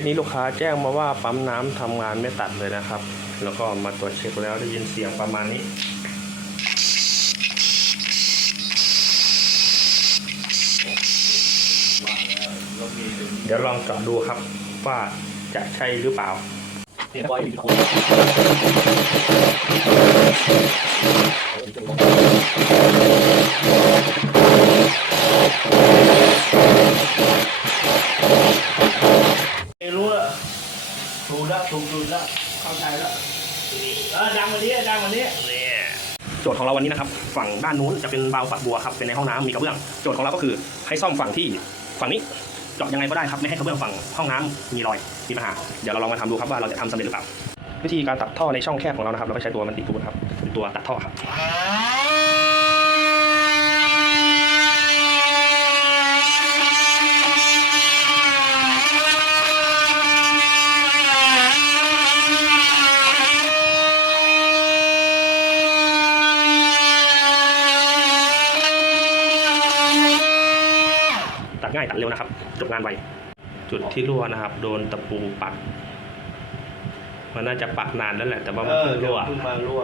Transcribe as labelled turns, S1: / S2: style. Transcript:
S1: สนี้ลูกค้าแจ้งมาว่าปั๊มน้ำทำงานไม่ตัดเลยนะครับ แล้วก็มาตรวจเช็คแล้วได้ยินเสียงประมาณนี้ เดี๋ยวลองเจาะดูครับว่าจะใช่หรือเปล่า
S2: เนี่ยบอยอยู่ที่
S3: ไม่รู้ละ ถูกแล้วถูกถูกแล้วเข้าใจแล้วเออดังวันนี้ดังวันนี้
S1: เนี่ยโจทย์ของเราวันนี้นะครับ ฝั่งด้านนู้นจะเป็นบาวฝักบัวครับเป็นในห้องน้ำมีกระเบื้องโจทย์ของเราก็คือให้ซ่อมฝั่งที่ฝั่งนี้เจาะยังไงก็ได้ครับไม่ให้กระเบื้องฝั่งห้องน้ำมีรอยมีปัญหาเดี๋ยวเราลองมาทำดูครับว่าเราจะทำสำเร็จหรือเปล่าวิธีการตัดท่อในช่องแคบของเรานะครับ เราก็ใช้ตัวมันติทูดครับเป็นตัวตัดท่อครับ ง่ายตัดเร็วนะครับ จบงานไวจุดที่รั่วนะครับ โดนตะปูปัก มันน่าจะปักนานแล้วแหละ แต่ว่า
S3: เอ
S1: มัน
S3: อ
S1: เพิ่ง
S3: เดี๋ยว
S1: รั่ว
S3: เพิ่งมารั่ว